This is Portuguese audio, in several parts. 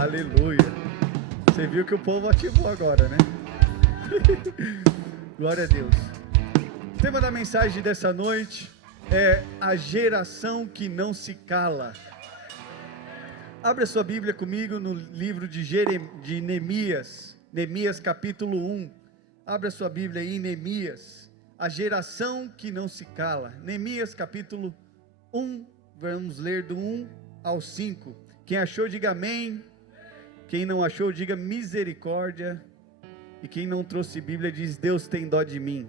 Aleluia. Você viu que o povo ativou agora, né? Glória a Deus. O tema da mensagem dessa noite é a geração que não se cala. Abra sua Bíblia comigo no livro de Neemias, Neemias capítulo 1. Abra sua Bíblia aí em Neemias, a geração que não se cala. Neemias capítulo 1, vamos ler do 1 ao 5. Quem achou, diga amém. Quem não achou, diga misericórdia. E quem não trouxe Bíblia, diz: Deus tem dó de mim.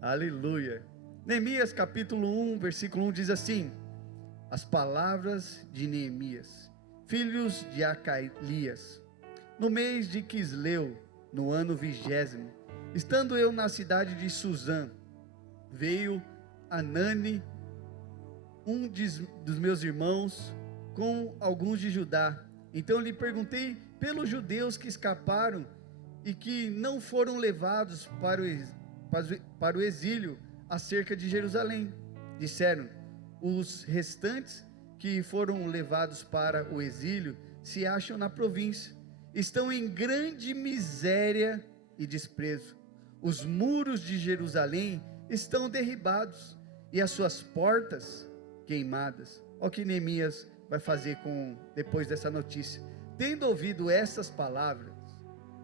Aleluia. Neemias capítulo 1, versículo 1 diz assim: as palavras de Neemias, filhos de Acalias. No mês de Quisleu, no ano 20º, estando eu na cidade de Suzã, veio Anani, um dos meus irmãos, com alguns de Judá. Então lhe perguntei pelos judeus que escaparam e que não foram levados para o exílio acerca de Jerusalém. Disseram: os restantes que foram levados para o exílio se acham na província, estão em grande miséria e desprezo. Os muros de Jerusalém estão derribados e as suas portas queimadas. Olha o que Neemias vai fazer depois dessa notícia. Tendo ouvido essas palavras,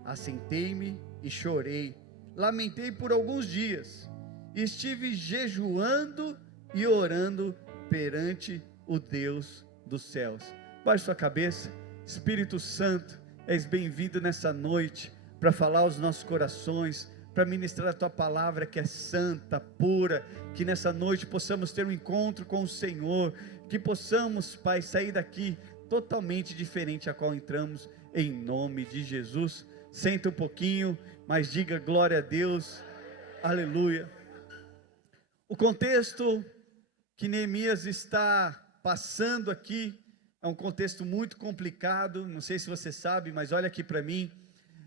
assentei-me e chorei, lamentei por alguns dias, e estive jejuando e orando perante o Deus dos céus. Baixe sua cabeça. Espírito Santo, és bem-vindo nessa noite para falar aos nossos corações, para ministrar a tua palavra que é santa, pura, que nessa noite possamos ter um encontro com o Senhor, que possamos, Pai, sair daqui totalmente diferente a qual entramos, em nome de Jesus. Senta um pouquinho, mas diga glória a Deus, aleluia. O contexto que Neemias está passando aqui é um contexto muito complicado, não sei se você sabe, mas olha aqui para mim.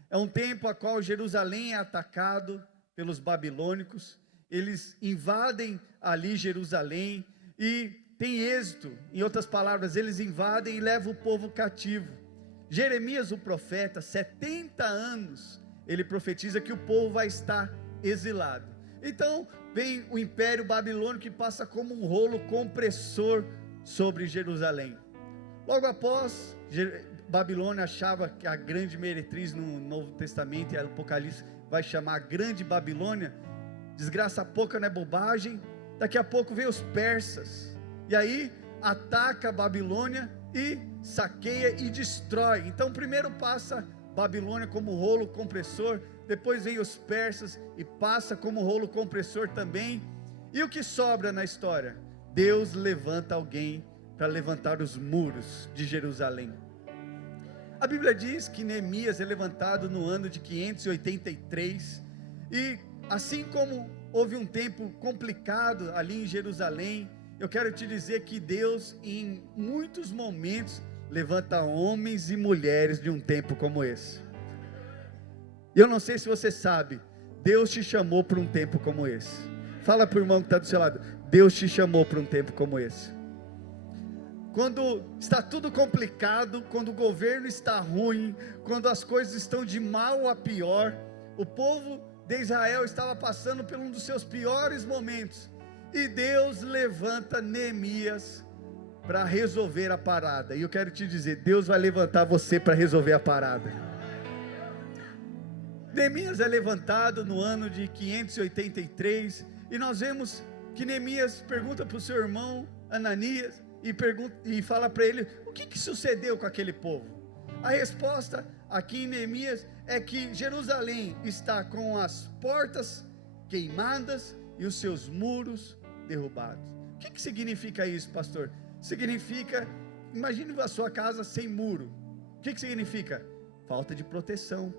É um tempo a qual Jerusalém é atacado pelos babilônicos, eles invadem ali Jerusalém e tem êxito. Em outras palavras, eles invadem e levam o povo cativo. Jeremias, o profeta, 70 anos, ele profetiza que o povo vai estar exilado. Então vem o império babilônico que passa como um rolo compressor sobre Jerusalém. Logo após, Babilônia achava que a grande meretriz no Novo Testamento, e Apocalipse vai chamar a grande Babilônia. Desgraça pouca não é bobagem. Daqui a pouco vem os persas, e aí ataca a Babilônia e saqueia e destrói. Então primeiro passa Babilônia como rolo compressor, depois vem os persas e passa como rolo compressor também. E o que sobra na história? Deus levanta alguém para levantar os muros de Jerusalém. A Bíblia diz que Neemias é levantado no ano de 583, e assim como houve um tempo complicado ali em Jerusalém, eu quero te dizer que Deus em muitos momentos levanta homens e mulheres de um tempo como esse. E eu não sei se você sabe, Deus te chamou para um tempo como esse. Fala para o irmão que está do seu lado: Deus te chamou para um tempo como esse. Quando está tudo complicado, quando o governo está ruim, quando as coisas estão de mal a pior, o povo de Israel estava passando por um dos seus piores momentos, e Deus levanta Neemias para resolver a parada. E eu quero te dizer, Deus vai levantar você para resolver a parada. Neemias é levantado no ano de 583, e nós vemos que Neemias pergunta para o seu irmão Ananias, e fala para ele: o que sucedeu com aquele povo? A resposta aqui em Neemias é que Jerusalém está com as portas queimadas e os seus muros derrubados. O que significa isso, pastor? Significa, imagine a sua casa sem muro. O que significa? Falta de proteção.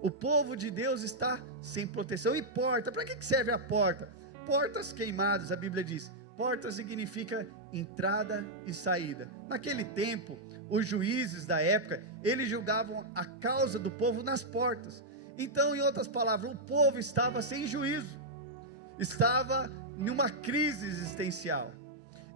O povo de Deus está sem proteção. E porta, para que serve a porta? Portas queimadas, a Bíblia diz. Porta significa entrada e saída. Naquele tempo, os juízes da época, eles julgavam a causa do povo nas portas. Então, em outras palavras, o povo estava sem juízo, estava numa crise existencial.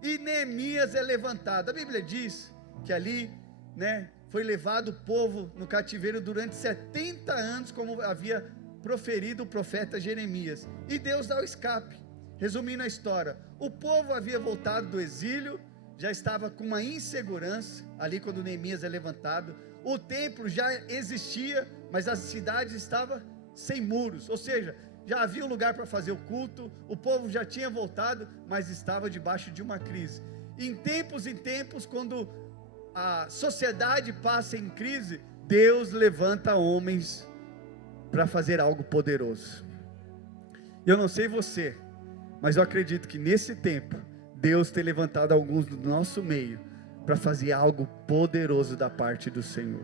E Neemias é levantado. A Bíblia diz que ali né, foi levado o povo no cativeiro durante 70 anos, como havia proferido o profeta Jeremias, e Deus dá o escape. Resumindo a história, o povo havia voltado do exílio, já estava com uma insegurança, ali quando Neemias é levantado, o templo já existia, mas a cidade estava sem muros, ou seja, já havia um lugar para fazer o culto, o povo já tinha voltado, mas estava debaixo de uma crise. Em tempos, quando a sociedade passa em crise, Deus levanta homens para fazer algo poderoso. Eu não sei você, mas eu acredito que nesse tempo, Deus tem levantado alguns do nosso meio, para fazer algo poderoso da parte do Senhor.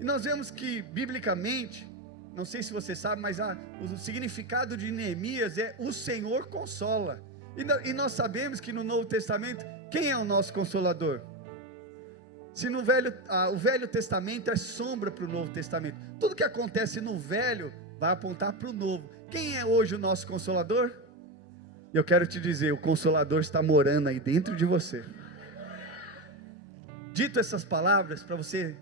E nós vemos que, biblicamente, não sei se você sabe, mas o significado de Neemias é: o Senhor consola. E nós sabemos que no Novo Testamento, quem é o nosso consolador? Se no o Velho Testamento é sombra para o Novo Testamento, tudo que acontece no Velho vai apontar para o Novo. Quem é hoje o nosso consolador? Eu quero te dizer, o Consolador está morando aí dentro de você. Dito essas palavras, para você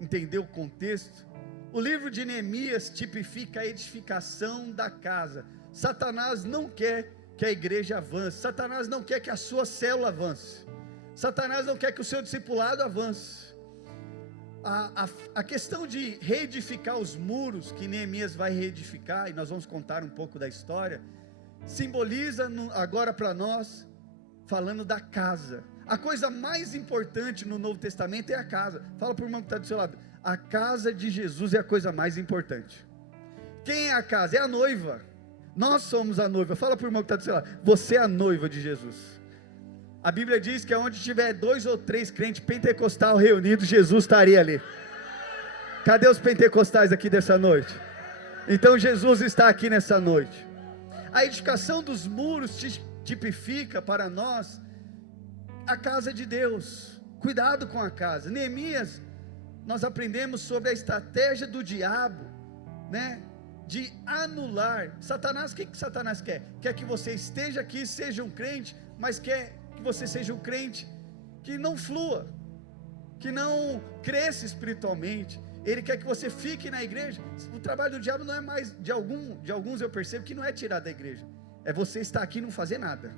entender o contexto, o livro de Neemias tipifica a edificação da casa. Satanás não quer que a igreja avance, Satanás não quer que a sua célula avance, Satanás não quer que o seu discipulado avance. A questão de reedificar os muros, que Neemias vai reedificar, e nós vamos contar um pouco da história, simboliza agora para nós, falando da casa. A coisa mais importante no Novo Testamento é a casa. Fala para o irmão que está do seu lado: a casa de Jesus é a coisa mais importante. Quem é a casa? É a noiva. Nós somos a noiva. Fala para o irmão que está do seu lado: você é a noiva de Jesus. A Bíblia diz que onde tiver 2 ou 3 crentes pentecostais reunidos, Jesus estaria ali. Cadê os pentecostais aqui dessa noite? Então Jesus está aqui nessa noite. A edificação dos muros tipifica para nós a casa de Deus. Cuidado com a casa. Neemias, nós aprendemos sobre a estratégia do diabo, né, de anular. Satanás, o que Satanás quer? Quer que você esteja aqui, seja um crente, mas quer que você seja um crente que não flua, que não cresça espiritualmente. Ele quer que você fique na igreja. O trabalho do diabo não é mais, de alguns eu percebo que não é tirar da igreja, é você estar aqui e não fazer nada,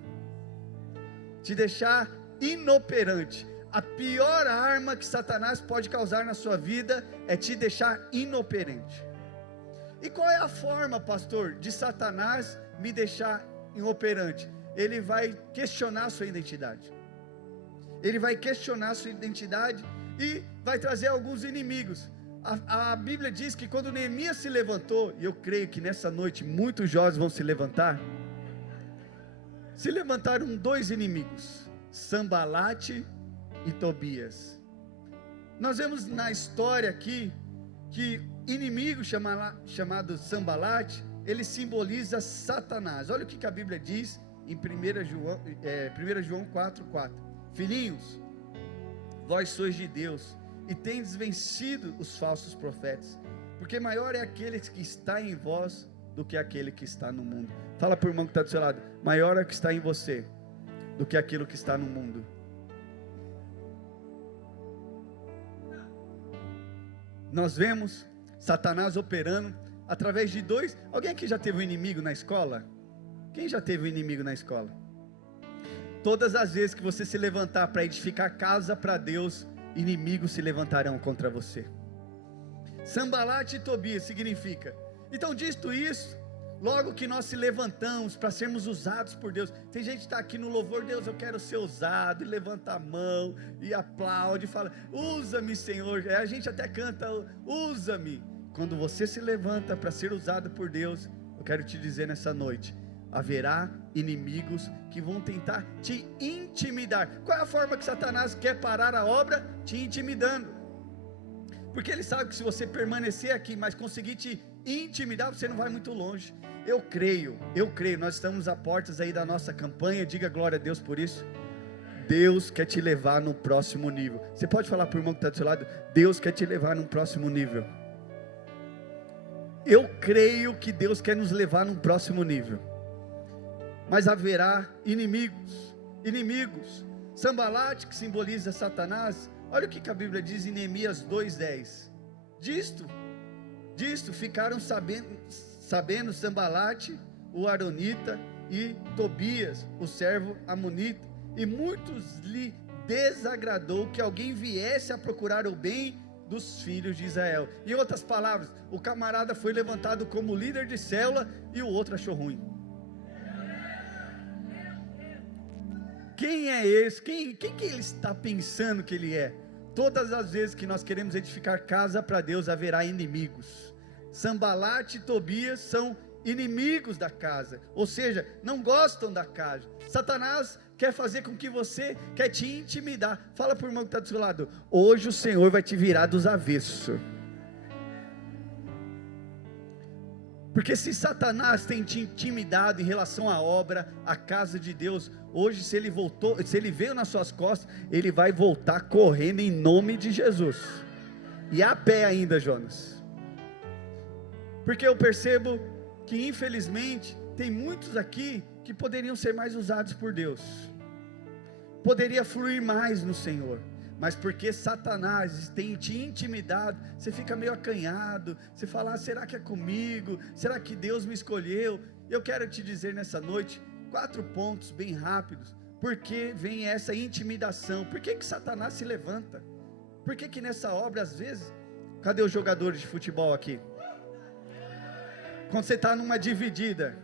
te deixar inoperante. A pior arma que Satanás pode causar na sua vida é te deixar inoperante. E qual é a forma, pastor, de Satanás me deixar inoperante? Ele vai questionar a sua identidade. Ele vai questionar a sua identidade e vai trazer alguns inimigos. A Bíblia diz que quando Neemias se levantou, e eu creio que nessa noite muitos jovens vão se levantar, se levantaram 2 inimigos, Sambalate e Tobias. Nós vemos na história aqui, que inimigo chamado Sambalate, ele simboliza Satanás. Olha o que a Bíblia diz em 1 João 4,4: filhinhos, vós sois de Deus, e tendes vencido os falsos profetas, porque maior é aquele que está em vós, do que aquele que está no mundo. Fala para o irmão que está do seu lado: maior é o que está em você, do que aquilo que está no mundo. Nós vemos Satanás operando através de 2, alguém aqui já teve um inimigo na escola? Quem já teve um inimigo na escola? Todas as vezes que você se levantar para edificar casa para Deus, inimigos se levantarão contra você. Sambalate e Tobias significa. Então, dito isso, logo que nós se levantamos para sermos usados por Deus, tem gente que está aqui no louvor: Deus, eu quero ser usado, e levanta a mão, e aplaude, e fala: usa-me, Senhor. A gente até canta: usa-me. Quando você se levanta para ser usado por Deus, eu quero te dizer nessa noite, haverá inimigos que vão tentar te intimidar. Qual é a forma que Satanás quer parar a obra? Te intimidando, porque ele sabe que se você permanecer aqui, mas conseguir te intimidar, você não vai muito longe. Eu creio, nós estamos a portas aí da nossa campanha, diga glória a Deus por isso. Deus quer te levar no próximo nível. Você pode falar para o irmão que está do seu lado: Deus quer te levar no próximo nível. Eu creio que Deus quer nos levar num próximo nível, mas haverá inimigos. Sambalate, que simboliza Satanás, Olha o que a Bíblia diz em Neemias 2:10. Disto ficaram sabendo Sambalate, o Aronita, e Tobias, o servo amonita, e muitos lhe desagradou que alguém viesse a procurar o bem dos filhos de Israel. Em outras palavras, o camarada foi levantado como líder de célula e o outro achou ruim. Quem é esse? Quem que ele está pensando que ele é? Todas as vezes que nós queremos edificar casa para Deus, haverá inimigos. Sambalate e Tobias são inimigos da casa, ou seja, não gostam da casa. Satanás quer fazer com que você, quer te intimidar. Fala para o irmão que está do seu lado: hoje o Senhor vai te virar dos avessos. Porque se Satanás tem te intimidado em relação à obra, à casa de Deus, hoje se ele veio nas suas costas, ele vai voltar correndo em nome de Jesus, e a pé ainda, Jonas. Porque eu percebo que infelizmente tem muitos aqui que poderiam ser mais usados por Deus, poderia fluir mais no Senhor, mas porque Satanás tem te intimidado, você fica meio acanhado, você fala: será que é comigo? Será que Deus me escolheu? Eu quero te dizer nessa noite, 4 pontos bem rápidos, porque vem essa intimidação, por que Satanás se levanta? Por que nessa obra às vezes, cadê os jogadores de futebol aqui? Quando você está numa dividida,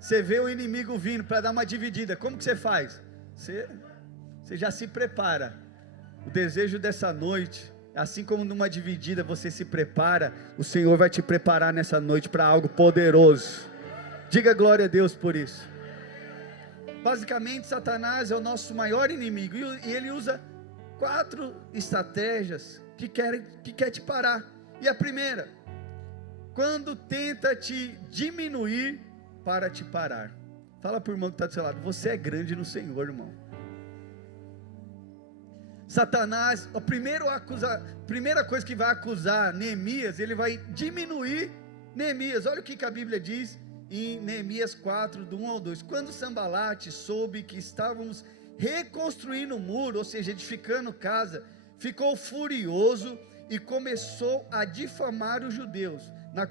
você vê o inimigo vindo para dar uma dividida, como que você faz? Você já se prepara. O desejo dessa noite, assim como numa dividida você se prepara, o Senhor vai te preparar nessa noite para algo poderoso. Diga glória a Deus por isso. Basicamente, Satanás é o nosso maior inimigo, e ele usa 4 estratégias que quer te parar. E a primeira: quando tenta te diminuir para te parar. Fala para o irmão que está do seu lado: você é grande no Senhor, irmão. Satanás, a primeira coisa que vai acusar Neemias, ele vai diminuir Neemias. Olha o que a Bíblia diz em Neemias 4, do 1 ao 2. Quando Sambalate soube que estávamos reconstruindo o muro, ou seja, edificando casa, ficou furioso e começou a difamar os judeus na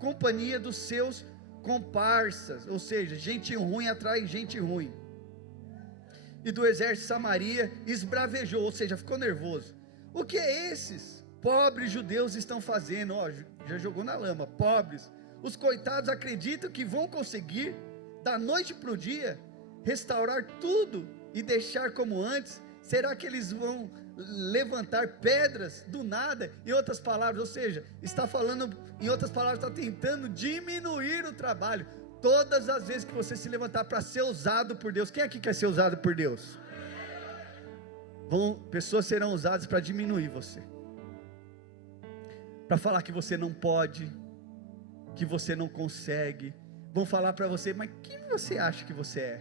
companhia dos seus comparsas, ou seja, gente ruim atrai gente ruim, e do exército de Samaria esbravejou, ou seja, ficou nervoso. O que esses pobres judeus estão fazendo? Já jogou na lama. Pobres, os coitados acreditam que vão conseguir da noite para o dia restaurar tudo e deixar como antes? Será que eles vão levantar pedras do nada? Em outras palavras, ou seja, está tentando diminuir o trabalho. Todas as vezes que você se levantar para ser usado por Deus, quem aqui quer ser usado por Deus? Pessoas serão usadas para diminuir você, para falar que você não pode, que você não consegue. Vão falar para você: mas quem você acha que você é?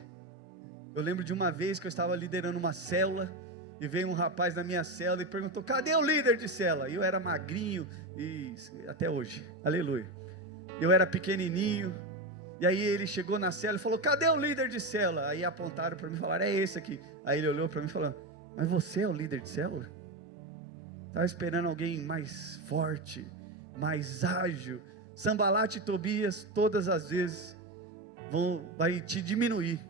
Eu lembro de uma vez que eu estava liderando uma célula, e veio um rapaz na minha célula e perguntou: cadê o líder de célula? E eu era magrinho, e até hoje, aleluia, eu era pequenininho. E aí ele chegou na célula e falou: cadê o líder de célula? Aí apontaram para mim e falaram: é esse aqui. Aí ele olhou para mim e falou: mas você é o líder de célula? Estava esperando alguém mais forte, mais ágil. Sambalate e Tobias, todas as vezes, vai te diminuir.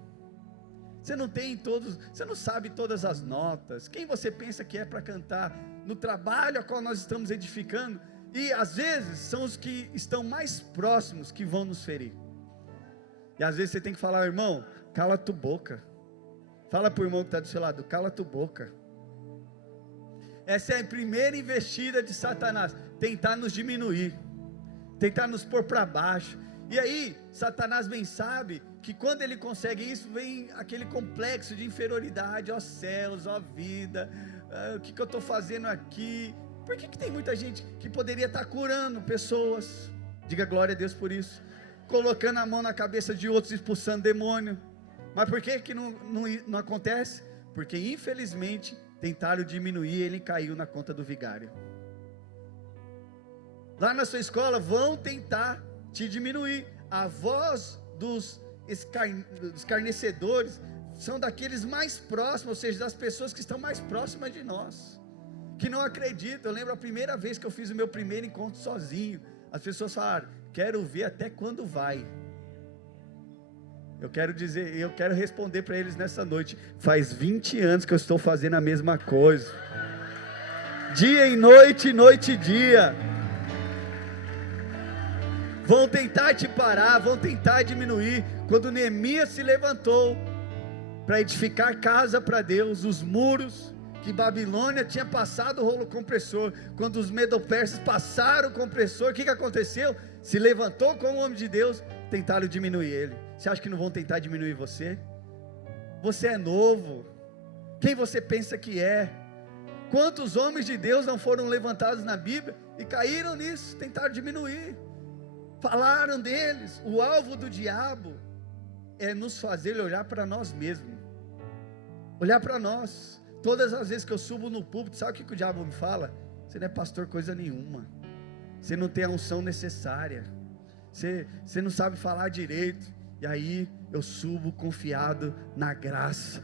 Você não sabe todas as notas. Quem você pensa que é para cantar no trabalho a qual nós estamos edificando? E às vezes são os que estão mais próximos que vão nos ferir. E às vezes você tem que falar: irmão, cala tua boca. Fala para o irmão que está do seu lado: cala tua boca. Essa é a primeira investida de Satanás, tentar nos diminuir, tentar nos pôr para baixo. E aí, Satanás bem sabe que quando ele consegue isso, vem aquele complexo de inferioridade. Ó céus, ó vida, o que eu estou fazendo aqui? Por que tem muita gente que poderia estar curando pessoas? Diga glória a Deus por isso. Colocando a mão na cabeça de outros, expulsando demônio. Mas por que não acontece? Porque infelizmente tentaram diminuir, ele caiu na conta do vigário. Lá na sua escola vão tentar te diminuir. A voz dos escarnecedores são daqueles mais próximos, ou seja, das pessoas que estão mais próximas de nós, que não acreditam. Eu lembro a primeira vez que eu fiz o meu primeiro encontro sozinho, as pessoas falaram: quero ver até quando vai. Eu quero responder para eles nessa noite: faz 20 anos que eu estou fazendo a mesma coisa, dia e noite e dia. Vão tentar te parar, vão tentar diminuir. Quando Neemias se levantou para edificar casa para Deus, os muros que Babilônia tinha passado o rolo compressor, quando os medo-persas passaram o compressor, o que aconteceu? Se levantou como homem de Deus, tentaram diminuir ele. Você acha que não vão tentar diminuir você? Você é novo. Quem você pensa que é? Quantos homens de Deus não foram levantados na Bíblia e caíram nisso, tentaram diminuir, falaram deles. O alvo do diabo é nos fazer olhar para nós mesmos, olhar para nós. Todas as vezes que eu subo no púlpito, sabe o que o diabo me fala? Você não é pastor coisa nenhuma, você não tem a unção necessária, você não sabe falar direito. E aí eu subo confiado na graça.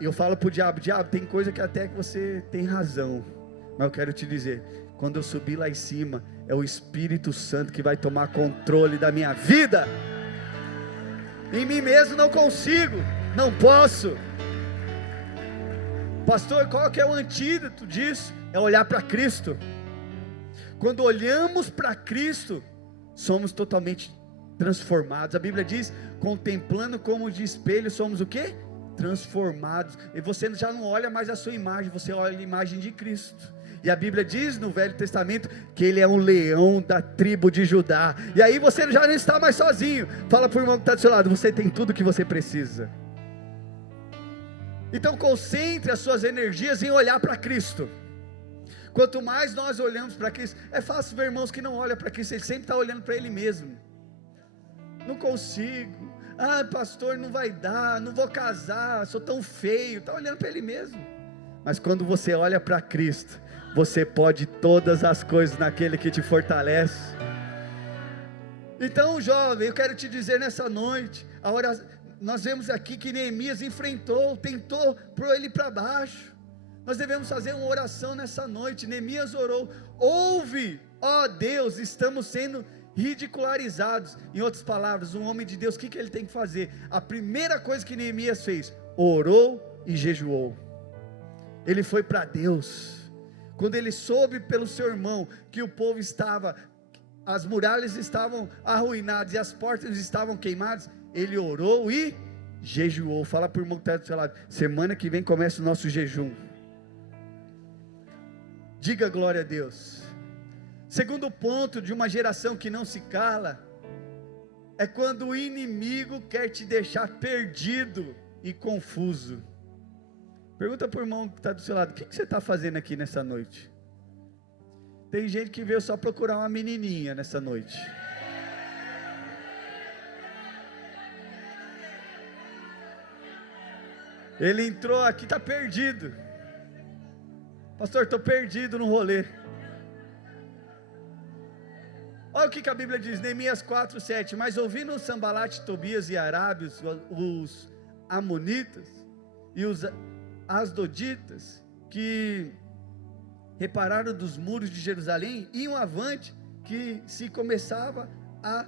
Eu falo para o diabo: diabo, tem coisa que até que você tem razão, mas eu quero te dizer, quando eu subir lá em cima, é o Espírito Santo que vai tomar controle da minha vida. Em mim mesmo não consigo, não posso. Pastor, qual que é o antídoto disso? É olhar para Cristo. Quando olhamos para Cristo, somos totalmente transformados. A Bíblia diz: contemplando como de espelho, somos o quê? Transformados. E você já não olha mais a sua imagem, você olha a imagem de Cristo. E a Bíblia diz no Velho Testamento que Ele é um leão da tribo de Judá. E aí você já não está mais sozinho. Fala para o irmão que está do seu lado: você tem tudo que você precisa. Então concentre as suas energias em olhar para Cristo. Quanto mais nós olhamos para Cristo, é fácil ver irmãos que não olham para Cristo, ele sempre está olhando para ele mesmo. Não consigo, pastor, não vai dar, não vou casar, sou tão feio, está olhando para ele mesmo. Mas quando você olha para Cristo, você pode todas as coisas naquele que te fortalece. Então, jovem, eu quero te dizer nessa noite, nós vemos aqui que Neemias tentou pôr ele para baixo. Nós devemos fazer uma oração nessa noite. Neemias orou: ouve, ó Deus, estamos sendo ridicularizados. Em outras palavras, um homem de Deus, o que ele tem que fazer? A primeira coisa que Neemias fez: orou e jejuou. Ele foi para Deus. Quando ele soube pelo seu irmão que o povo as muralhas estavam arruinadas e as portas estavam queimadas, ele orou e jejuou. Fala para o irmão que está do seu lado: semana que vem começa o nosso jejum. Diga glória a Deus. Segundo ponto de uma geração que não se cala, é quando o inimigo quer te deixar perdido e confuso. Pergunta para o irmão que está do seu lado: o que você está fazendo aqui nessa noite? Tem gente que veio só procurar uma menininha nessa noite. Ele entrou aqui, está perdido. Pastor, estou perdido no rolê. Olha o que a Bíblia diz, Neemias 4:7. Mas ouvindo Sambalate, Tobias e Arábios, os Amonitas e os Asdoditas, que repararam dos muros de Jerusalém, iam avante, que se começava a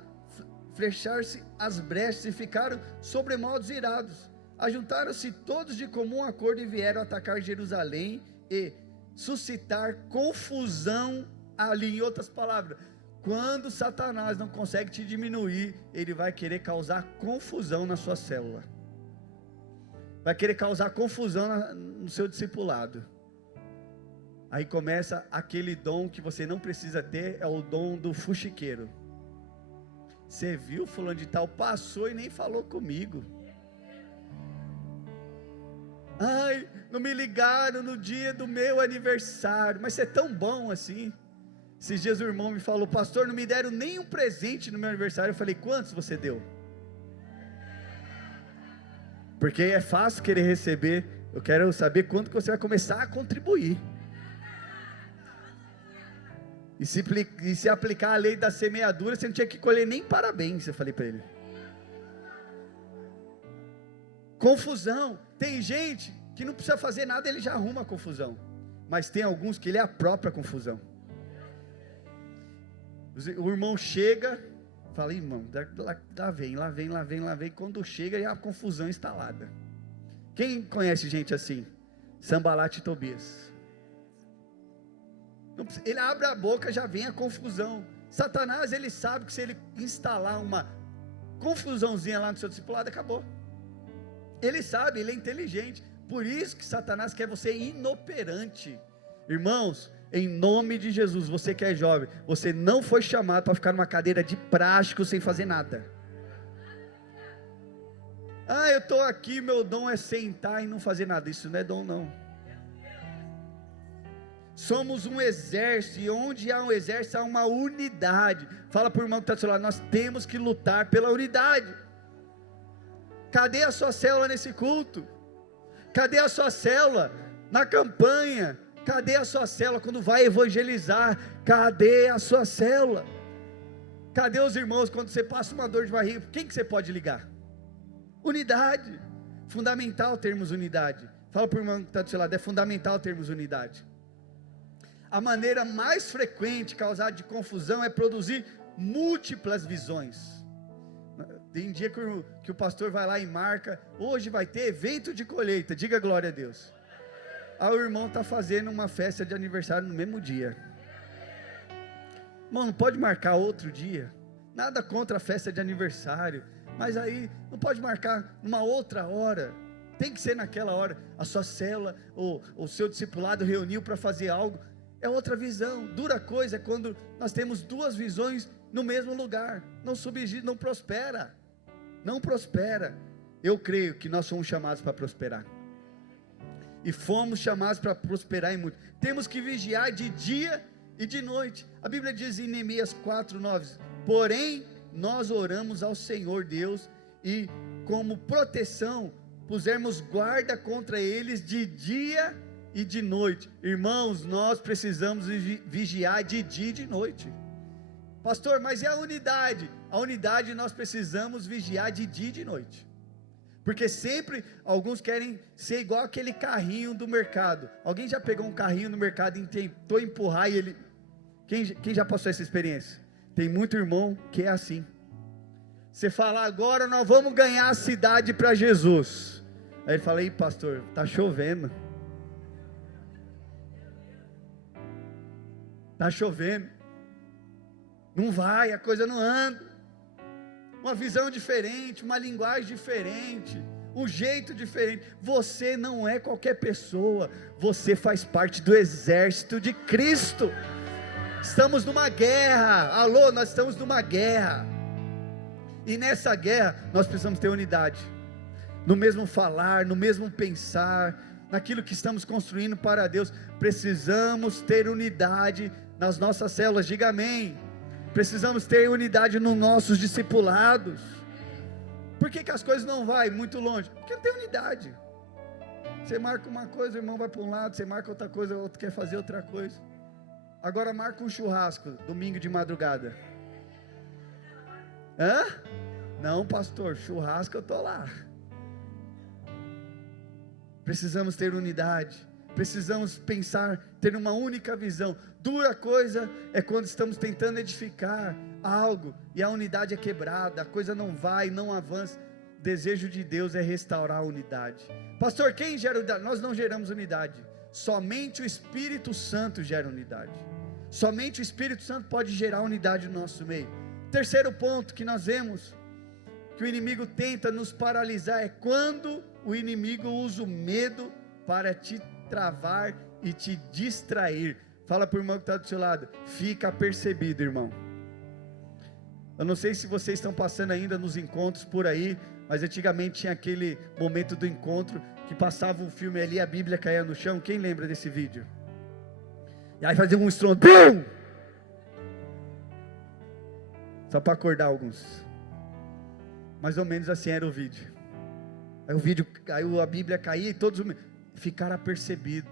flechar-se as brechas, e ficaram sobremodos irados. Ajuntaram-se todos de comum acordo e vieram atacar Jerusalém e suscitar confusão ali. Em outras palavras, quando Satanás não consegue te diminuir, ele vai querer causar confusão na sua célula, vai querer causar confusão no seu discipulado. Aí começa aquele dom que você não precisa ter, é o dom do fuxiqueiro. Você viu, fulano de tal passou e nem falou comigo. Ai, não me ligaram no dia do meu aniversário, mas você é tão bom assim. Esses dias o irmão me falou: pastor, não me deram nenhum presente no meu aniversário. Eu falei: quantos você deu? Porque é fácil querer receber. Eu quero saber quanto que você vai começar a contribuir. E se aplicar a lei da semeadura, você não tinha que colher nem parabéns. Eu falei para ele. Confusão. Tem gente que não precisa fazer nada, ele já arruma a confusão. Mas tem alguns que ele é a própria confusão. O irmão chega, fala, irmão, lá vem. Quando chega, é a confusão instalada. Quem conhece gente assim? Sanbalat e Tobias. Ele abre a boca, já vem a confusão. Satanás, ele sabe que se ele instalar uma confusãozinha lá no seu discipulado, acabou. Ele sabe, ele é inteligente. Por isso que Satanás quer você inoperante. Irmãos, em nome de Jesus, você que é jovem, você não foi chamado para ficar numa cadeira de prático sem fazer nada. Eu estou aqui, meu dom é sentar e não fazer nada. Isso não é dom, não. Somos um exército, e onde há um exército há uma unidade. Fala para o irmão que está do seu lado, nós temos que lutar pela unidade. Cadê a sua célula nesse culto? Cadê a sua célula na campanha? Cadê a sua célula quando vai evangelizar? Cadê a sua célula? Cadê os irmãos quando você passa uma dor de barriga? Quem que você pode ligar? Unidade. Fundamental termos unidade. Fala para o irmão que está do seu lado, é fundamental termos unidade. A maneira mais frequente causada de confusão é produzir múltiplas visões. Tem dia que o pastor vai lá e marca, hoje vai ter evento de colheita, diga glória a Deus. Aí o irmão está fazendo uma festa de aniversário no mesmo dia. Irmão, não pode marcar outro dia. Nada contra a festa de aniversário, mas aí não pode marcar numa outra hora. Tem que ser naquela hora. A sua célula, o seu discipulado reuniu para fazer algo. É outra visão. Dura coisa é quando nós temos duas visões no mesmo lugar. Não subsiste, não prospera. Não prospera. Eu creio que nós somos chamados para prosperar. E fomos chamados para prosperar em muito. Temos que vigiar de dia e de noite. A Bíblia diz em Neemias 4:9: porém, nós oramos ao Senhor Deus, e como proteção, pusemos guarda contra eles de dia e de noite. Irmãos, nós precisamos vigiar de dia e de noite. Pastor, mas e a unidade? A unidade nós precisamos vigiar de dia e de noite. Porque sempre alguns querem ser igual aquele carrinho do mercado. Alguém já pegou um carrinho no mercado e tentou empurrar e ele... Quem já passou essa experiência? Tem muito irmão que é assim. Você fala, agora nós vamos ganhar a cidade para Jesus. Aí ele fala, ei pastor, está chovendo. Está chovendo. Não vai, a coisa não anda. Uma visão diferente, uma linguagem diferente, um jeito diferente. Você não é qualquer pessoa, você faz parte do exército de Cristo. Estamos numa guerra. Alô, nós estamos numa guerra. E nessa guerra nós precisamos ter unidade. No mesmo falar, no mesmo pensar, naquilo que estamos construindo para Deus. Precisamos ter unidade nas nossas células. Diga amém. Precisamos ter unidade nos nossos discipulados. Por que as coisas não vão muito longe? Porque não tem unidade. Você marca uma coisa, o irmão vai para um lado, você marca outra coisa, o outro quer fazer outra coisa. Agora marca um churrasco, domingo de madrugada. Não pastor, churrasco eu estou lá. Precisamos ter unidade. Precisamos pensar, ter uma única visão. Dura coisa é quando estamos tentando edificar algo e a unidade é quebrada, a coisa não vai, não avança. O desejo de Deus é restaurar a unidade. Pastor, quem gera unidade? Nós não geramos unidade. Somente o Espírito Santo gera unidade. Somente o Espírito Santo pode gerar unidade no nosso meio. Terceiro ponto que nós vemos, que o inimigo tenta nos paralisar, é quando o inimigo usa o medo para te travar e te distrair. Fala para o irmão que está do seu lado, fica apercebido, irmão. Eu não sei se vocês estão passando ainda nos encontros por aí, mas antigamente tinha aquele momento do encontro, que passava um filme ali, a Bíblia caía no chão. Quem lembra desse vídeo? E aí fazia um estrondo, BUM! Só para acordar alguns. Mais ou menos assim era o vídeo. Aí a Bíblia caía e todos ficaram apercebidos.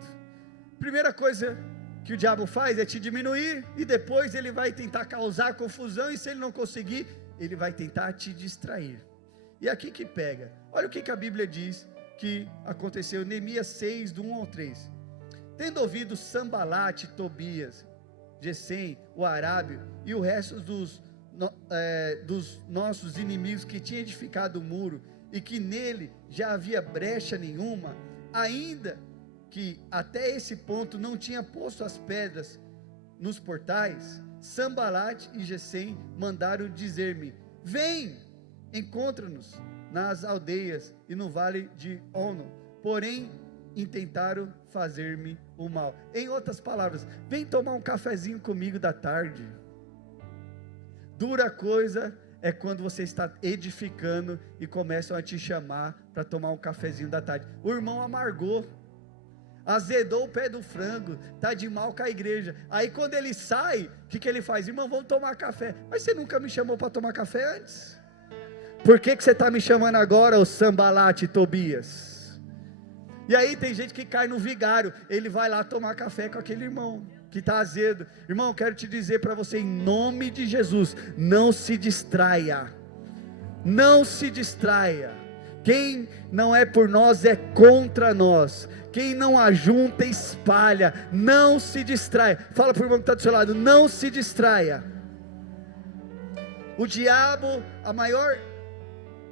Primeira coisa que o diabo faz é te diminuir, e depois ele vai tentar causar confusão, e se ele não conseguir, ele vai tentar te distrair. E aqui que pega, olha o que a Bíblia diz que aconteceu, Neemias 6, do 1 ao 3. Tendo ouvido Sambalate, Tobias, Gesem, o arábio e o resto dos nossos inimigos que tinham edificado o muro, e que nele já havia brecha nenhuma, ainda que até esse ponto não tinha posto as pedras nos portais, Sambalate e Gesem mandaram dizer-me: vem, encontra-nos nas aldeias e no vale de Ono. Porém intentaram fazer-me o mal. Em outras palavras, vem tomar um cafezinho comigo da tarde. Dura coisa é quando você está edificando e começam a te chamar para tomar um cafezinho da tarde. O irmão amargou, azedou o pé do frango, está de mal com a igreja. Aí quando ele sai, o que ele faz? Irmão, vamos tomar café. Mas você nunca me chamou para tomar café antes? Por que você está me chamando agora, ô Sambalate e Tobias? E aí tem gente que cai no vigário, ele vai lá tomar café com aquele irmão que está azedo. Irmão, quero te dizer para você, em nome de Jesus, não se distraia, não se distraia. Quem não é por nós é contra nós. Quem não ajunta espalha. Não se distraia. Fala para o irmão que está do seu lado, não se distraia. O diabo, a maior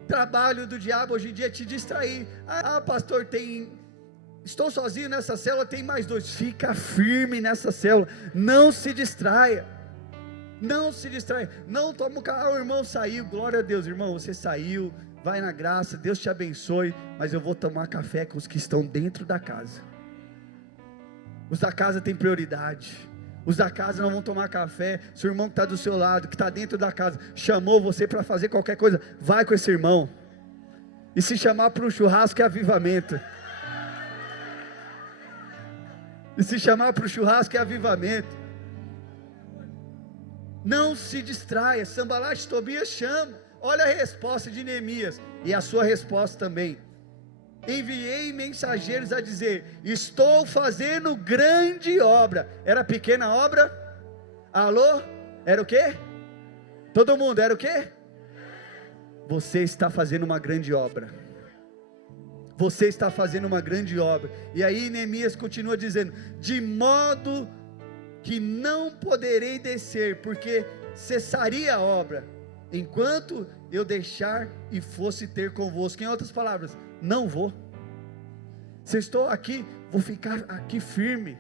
trabalho do diabo hoje em dia é te distrair. Pastor, estou sozinho nessa célula, tem mais dois. Fica firme nessa célula, não se distraia, não se distraia, não toma o carro. O irmão saiu, glória a Deus, irmão, você saiu, vai na graça, Deus te abençoe, mas eu vou tomar café com os que estão dentro da casa. Os da casa têm prioridade. Os da casa não vão tomar café. Se o irmão que está do seu lado, que está dentro da casa, chamou você para fazer qualquer coisa, vai com esse irmão. E se chamar para um churrasco é avivamento. E se chamar para o churrasco é avivamento. Não se distraia. Sambalate e Tobias chama. Olha a resposta de Neemias. E a sua resposta também. Enviei mensageiros a dizer: estou fazendo grande obra. Era pequena obra? Alô? Era o quê? Todo mundo, era o quê? Você está fazendo uma grande obra. Você está fazendo uma grande obra. E aí Neemias continua dizendo: de modo que não poderei descer, porque cessaria a obra, enquanto eu deixar e fosse ter convosco. Em outras palavras, não vou. Se estou aqui, vou ficar aqui firme,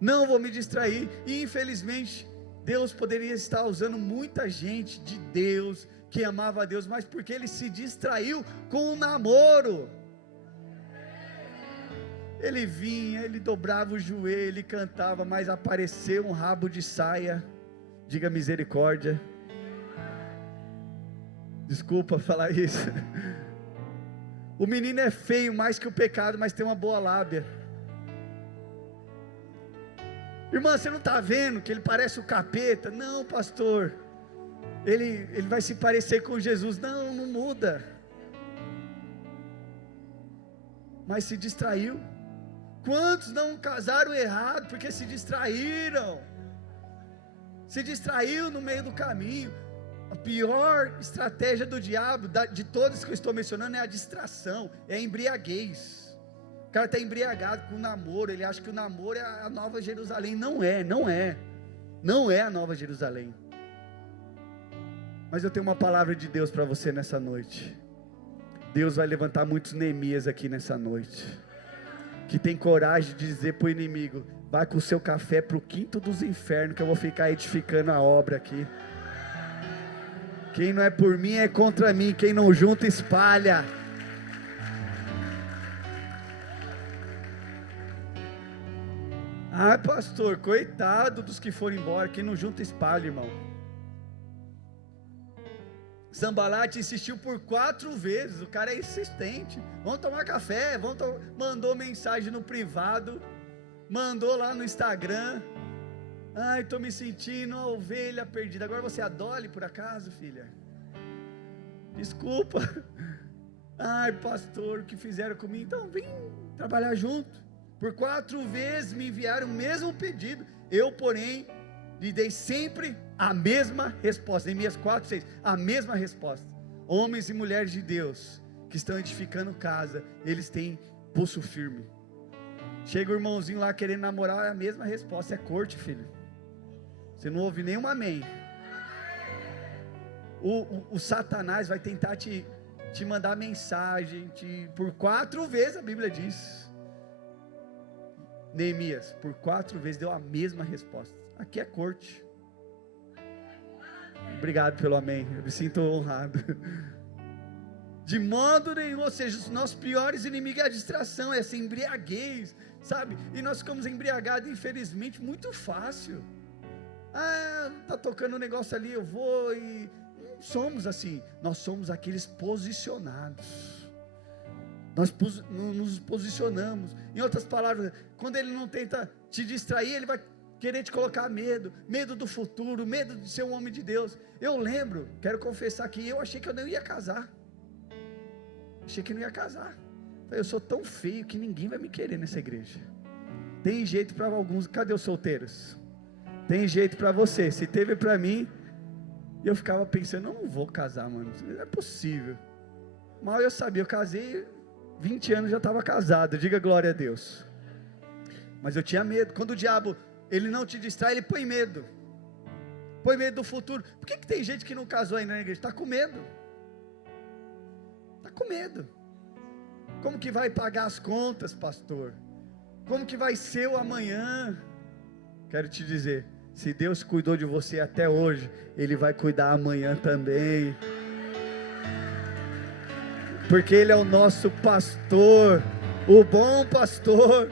não vou me distrair. E infelizmente Deus poderia estar usando muita gente de Deus, que amava a Deus, mas porque ele se distraiu com o namoro. Ele vinha, ele dobrava o joelho, ele cantava, mas apareceu um rabo de saia. Diga misericórdia. Desculpa falar isso. O menino é feio mais que o pecado, mas tem uma boa lábia. Irmã, você não está vendo que ele parece o capeta? Não, pastor, ele vai se parecer com Jesus. Não, não muda. Mas se distraiu. Quantos não casaram errado porque se distraíram? Se distraiu no meio do caminho. A pior estratégia do diabo, de todas que eu estou mencionando, é a distração, é a embriaguez. O cara está embriagado com o namoro, ele acha que o namoro é a Nova Jerusalém. Não é a Nova Jerusalém. Mas eu tenho uma palavra de Deus para você nessa noite. Deus vai levantar muitos Neemias aqui nessa noite, que tem coragem de dizer para o inimigo: vai com o seu café para o quinto dos infernos, que eu vou ficar edificando a obra aqui. Quem não é por mim é contra mim. Quem não junta espalha. Ah, pastor, coitado dos que foram embora. Quem não junta espalha, irmão. Sambalate insistiu por 4 vezes. O cara é insistente. Vamos tomar café. Mandou mensagem no privado, mandou lá no Instagram: ai, estou me sentindo uma ovelha perdida. Agora você é a Dolly, por acaso, filha? Desculpa. Ai, pastor, o que fizeram comigo? Então vem trabalhar junto. Por 4 vezes me enviaram o mesmo pedido. Eu, porém, lhe dei sempre a mesma resposta. Neemias 4:6, a mesma resposta. Homens e mulheres de Deus que estão edificando casa, eles têm pulso firme. Chega o irmãozinho lá querendo namorar, é a mesma resposta, é corte, filho. Você não ouve nenhum amém. O Satanás vai tentar te mandar mensagem, por 4 vezes a Bíblia diz. Neemias, por 4 vezes deu a mesma resposta. Aqui é corte. Obrigado pelo amém, eu me sinto honrado. De modo nenhum, ou seja, os nossos piores inimigos é a distração, é essa embriaguez, sabe? E nós ficamos embriagados, infelizmente, muito fácil. Tá tocando um negócio ali, eu vou e... Não somos assim, nós somos aqueles posicionados. Nós nos posicionamos. Em outras palavras, quando ele não tenta te distrair, ele vai querer te colocar medo do futuro, medo de ser um homem de Deus. Eu lembro, quero confessar que eu achei que eu não ia casar. Achei que não ia casar. Eu sou tão feio que ninguém vai me querer nessa igreja. Tem jeito para alguns. Cadê os solteiros? Tem jeito para você. Se teve para mim, eu ficava pensando, eu não vou casar, mano. Não é possível. Mal eu sabia, eu casei 20 anos, já estava casado. Diga glória a Deus. Mas eu tinha medo. Quando o diabo, ele não te distrai, ele põe medo. Põe medo do futuro. Por que tem gente que não casou ainda na igreja? Está com medo. Está com medo. Como que vai pagar as contas, pastor? Como que vai ser o amanhã? Quero te dizer, se Deus cuidou de você até hoje, Ele vai cuidar amanhã também. Porque Ele é o nosso pastor, o bom pastor.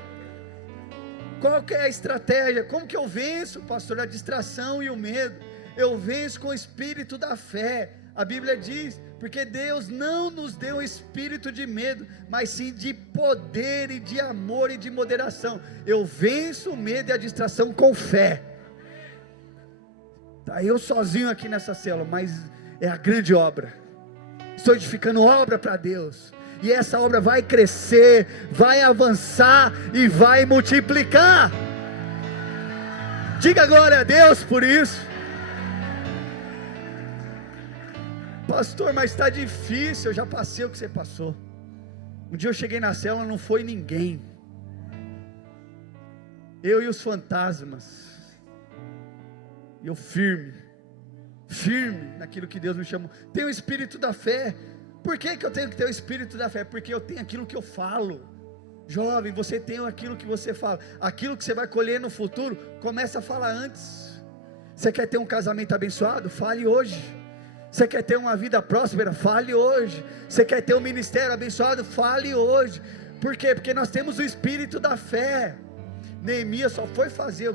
Qual que é a estratégia? Como que eu venço, pastor, a distração e o medo? Eu venço com o espírito da fé. A Bíblia diz, porque Deus não nos deu um espírito de medo, mas sim de poder e de amor e de moderação. Eu venço o medo e a distração com fé. Tá eu sozinho aqui nessa célula, mas é a grande obra. Estou edificando obra para Deus. E essa obra vai crescer, vai avançar e vai multiplicar. Diga glória a Deus por isso. Pastor, mas está difícil, eu já passei o que você passou. Um dia eu cheguei na célula, não foi ninguém. Eu e os fantasmas. E eu firme naquilo que Deus me chamou. Tenho o espírito da fé. Por que eu tenho que ter o espírito da fé? Porque eu tenho aquilo que eu falo. Jovem, você tem aquilo que você fala. Aquilo que você vai colher no futuro, começa a falar antes. Você quer ter um casamento abençoado? Fale hoje. Você quer ter uma vida próspera? Fale hoje. Você quer ter um ministério abençoado? Fale hoje. Por quê? Porque nós temos o espírito da fé. Neemias só foi fazer o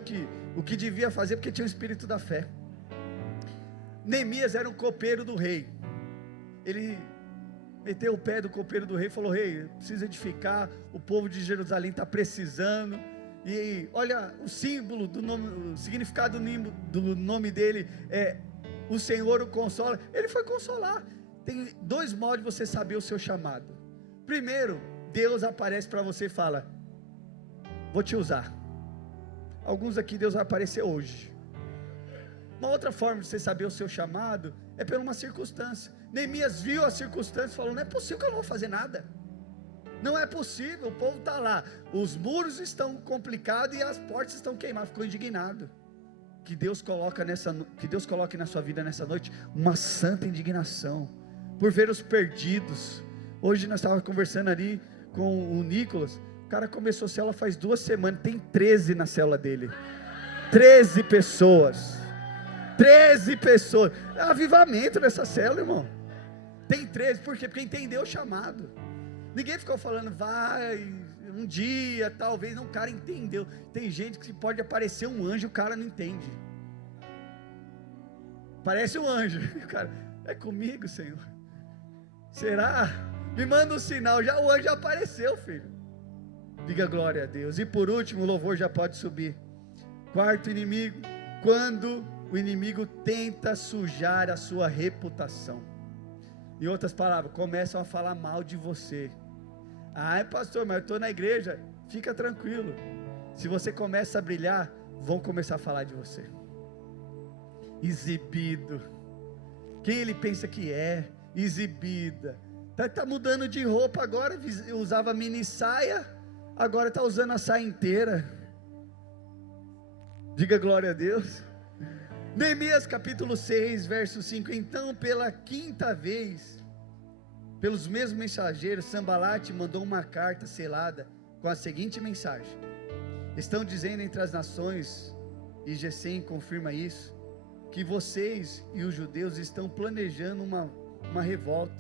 que devia fazer porque tinha o espírito da fé. Neemias era um copeiro do rei. Ele meteu o pé do copeiro do rei e falou: rei, precisa edificar, o povo de Jerusalém está precisando. E olha, o símbolo do nome, o significado do nome dele é: o Senhor o consola. Ele foi consolar. Tem 2 modos de você saber o seu chamado. Primeiro, Deus aparece para você e fala: vou te usar. Alguns aqui Deus vai aparecer hoje. Uma outra forma de você saber o seu chamado é por uma circunstância. Neemias viu a circunstância e falou: não é possível que eu não vou fazer nada. Não é possível, o povo está lá, os muros estão complicados e as portas estão queimadas. Ficou indignado. Que Deus coloque na sua vida nessa noite uma santa indignação por ver os perdidos. Hoje nós estávamos conversando ali com o Nicolas. O cara começou a célula faz 2 semanas, tem 13 na célula dele. 13 pessoas. 13 pessoas. É avivamento nessa célula, irmão. Tem 13, por quê? Porque entendeu o chamado. Ninguém ficou falando, vai, um dia, talvez. Não, o cara entendeu. Tem gente que pode aparecer um anjo, o cara não entende. Parece um anjo. O cara, é comigo, Senhor? Será? Me manda um sinal. Já o anjo já apareceu, filho. Diga glória a Deus. E por último, o louvor já pode subir. 4º inimigo. Quando o inimigo tenta sujar a sua reputação. Em outras palavras, começam a falar mal de você. Ai, pastor, mas eu estou na igreja. Fica tranquilo. Se você começa a brilhar, vão começar a falar de você. Exibido. Quem ele pensa que é? exibida. Está mudando de roupa agora, usava mini saia, agora está usando a saia inteira. Diga glória a Deus. Neemias capítulo 6, verso 5. Então, pela quinta vez, pelos mesmos mensageiros, Sanbalate mandou uma carta selada com a seguinte mensagem: estão dizendo entre as nações, e Gesem confirma isso, que vocês e os judeus estão planejando uma revolta,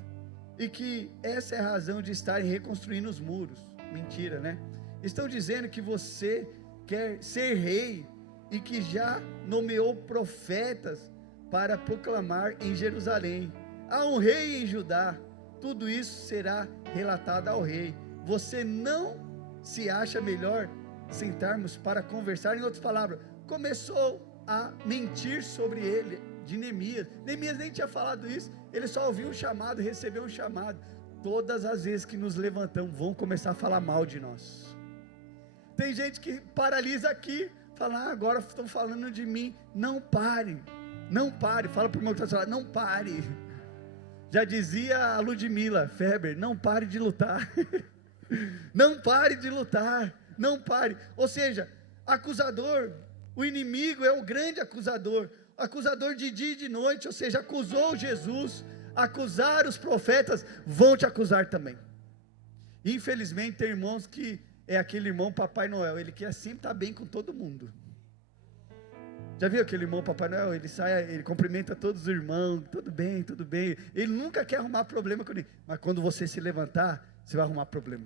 e que essa é a razão de estarem reconstruindo os muros. Mentira, né? Estão dizendo que você quer ser rei, e que já nomeou profetas para proclamar em Jerusalém: há um rei em Judá. Tudo isso será relatado ao rei. Você não se acha melhor sentarmos para conversar? Em outras palavras, começou a mentir sobre ele, de Neemias. Neemias nem tinha falado isso, ele só ouviu um chamado, recebeu um chamado. Todas as vezes que nos levantamos, vão começar a falar mal de nós. Tem gente que paralisa aqui, fala: agora estão falando de mim. Não pare, não pare. Fala para o irmão que está falando: não pare. Já dizia a Ludmila Feber: não pare de lutar. Não pare de lutar, não pare. Ou seja, acusador, o inimigo é o grande acusador de dia e de noite. Ou seja, acusou Jesus, acusar os profetas, vão te acusar também. Infelizmente tem irmãos que é aquele irmão Papai Noel, ele quer sempre estar bem com todo mundo. Já viu aquele irmão Papai Noel? Ele sai, ele cumprimenta todos os irmãos, tudo bem, ele nunca quer arrumar problema com ninguém, mas quando você se levantar, você vai arrumar problema.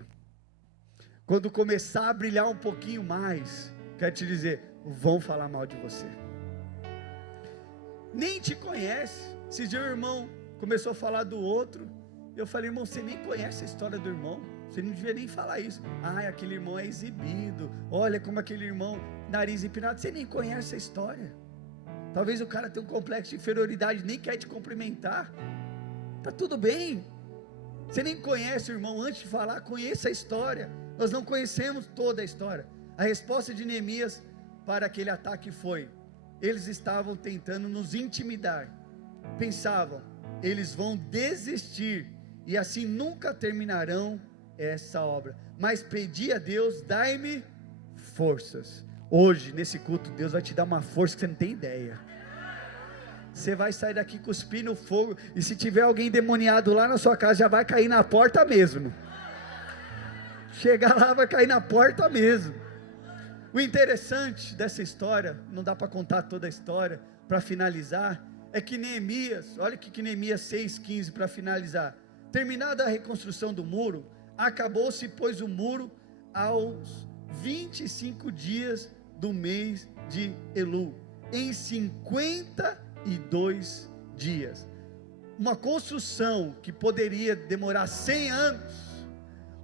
Quando começar a brilhar um pouquinho mais, quero te dizer, vão falar mal de você. Nem te conhece. Esse dia o irmão começou a falar do outro, eu falei: irmão, você nem conhece a história do irmão, você não devia nem falar isso. Aquele irmão é exibido, olha como aquele irmão, nariz empinado. Você nem conhece a história. Talvez o cara tenha um complexo de inferioridade, nem quer te cumprimentar. Está tudo bem. Você nem conhece o irmão. Antes de falar, conheça a história. Nós não conhecemos toda a história. A resposta de Neemias para aquele ataque foi: eles estavam tentando nos intimidar. Pensavam, eles vão desistir e assim nunca terminarão essa obra. Mas pedi a Deus: dai-me forças. Hoje, nesse culto, Deus vai te dar uma força que você não tem ideia. Você vai sair daqui cuspindo fogo, e se tiver alguém demoniado lá na sua casa, já vai cair na porta mesmo. Chegar lá, vai cair na porta mesmo. O interessante dessa história, não dá para contar toda a história, para finalizar, é que Neemias, olha que Neemias 6,15 para finalizar: terminada a reconstrução do muro, acabou-se, pois, o muro aos 25 dias do mês de Elul, em 52 dias. Uma construção que poderia demorar 100 anos,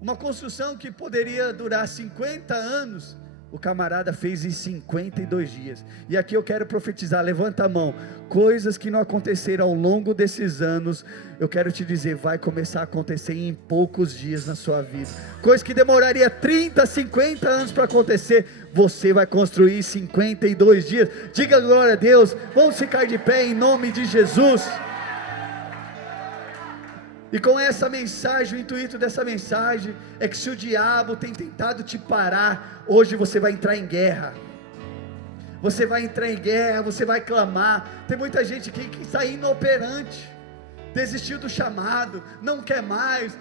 uma construção que poderia durar 50 anos, o camarada fez em 52 dias. E aqui eu quero profetizar, levanta a mão. Coisas que não aconteceram ao longo desses anos, eu quero te dizer, vai começar a acontecer em poucos dias na sua vida. Coisas que demoraria 30, 50 anos para acontecer, você vai construir em 52 dias. Diga glória a Deus. Vamos ficar de pé em nome de Jesus. E com essa mensagem, o intuito dessa mensagem é que se o diabo tem tentado te parar, hoje você vai entrar em guerra. Você vai entrar em guerra, você vai clamar. Tem muita gente aqui que está inoperante, desistiu do chamado, não quer mais.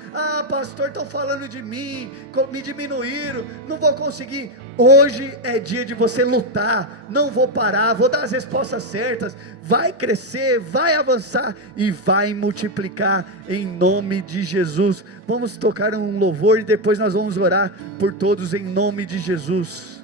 Pastor, estão falando de mim, me diminuíram, não vou conseguir. Hoje é dia de você lutar. Não vou parar, vou dar as respostas certas. Vai crescer, vai avançar e vai multiplicar em nome de Jesus. Vamos tocar um louvor e depois nós vamos orar por todos em nome de Jesus.